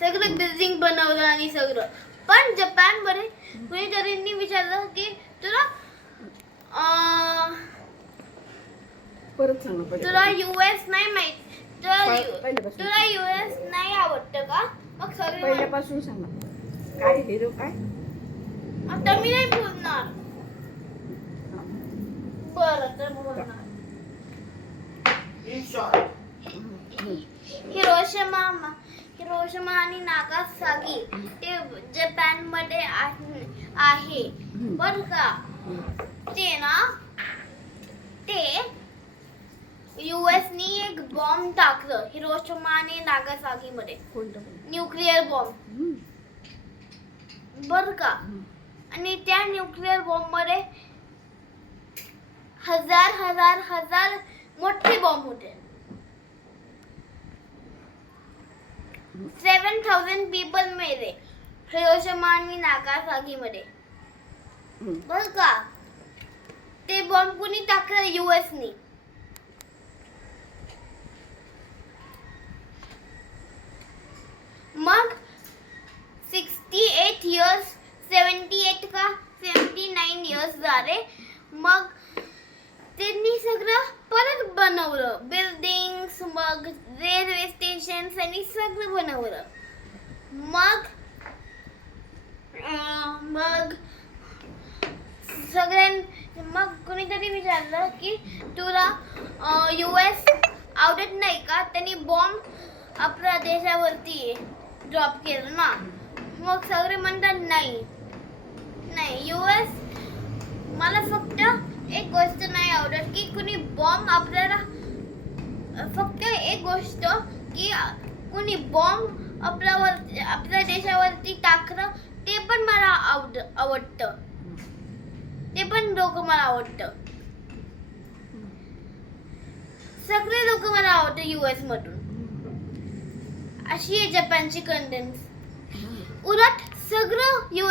सगळं बिल्डिंग बनवलं आणि सगळं. पण जपानमध्ये कुणीतरी विचारलं की तुला परत सांग ना तुला US नाही माहित, पहिल्यापासून तुला US नाही आवडतं का? मग सगळे पहिल्यापासून सांग ना. काय हिरो काय? आता मी नाही बोलणार. बरं तर बोलणार. हिरोशिमा आणि नागासाकी ते जपान मध्ये आहे बर का. ते ना ते US नी एक बॉम्ब टाकलं हिरोशिमा आणि नागासाकी मध्ये. कोणतं? न्यूक्लिअर बॉम्ब बर का. आणि त्या न्यूक्लिअर बॉम्ब मध्ये हजार मोठे बॉम्ब होते. 7,000 पीपल मेले हिरोशिमा आणि नागासाकी मध्ये बर का. ते बॉम्ब कुणी टाकलं? US नी. मग 68 इयर्स 78 का 79 इयर्स झाले. मग त्यांनी सगळं परत बनवलं. बिल्डिंग्स, मग रेल्वे स्टेशन आणि सगळं बनवलं. मग मग कुणीतरी विचारलं की तुला US आवडत नाही का? त्यांनी बॉम्ब आपल्या देशावरती ड्रॉप केलं ना. मग सगळे म्हणतात नाही US मला फक्त एक गोष्ट नाही आवडत की कुणी बॉम्ब आपल्याला फक्त एक गोष्ट की कुणी बॉम्ब आपल्या देशावरती टाकलं ते पण मला आवडतं. ते पण लोक मला आवडतं. सगळे लोक मला आवडतं US मधून. अशी आहे जपानची कंटेंट. उलट सगळं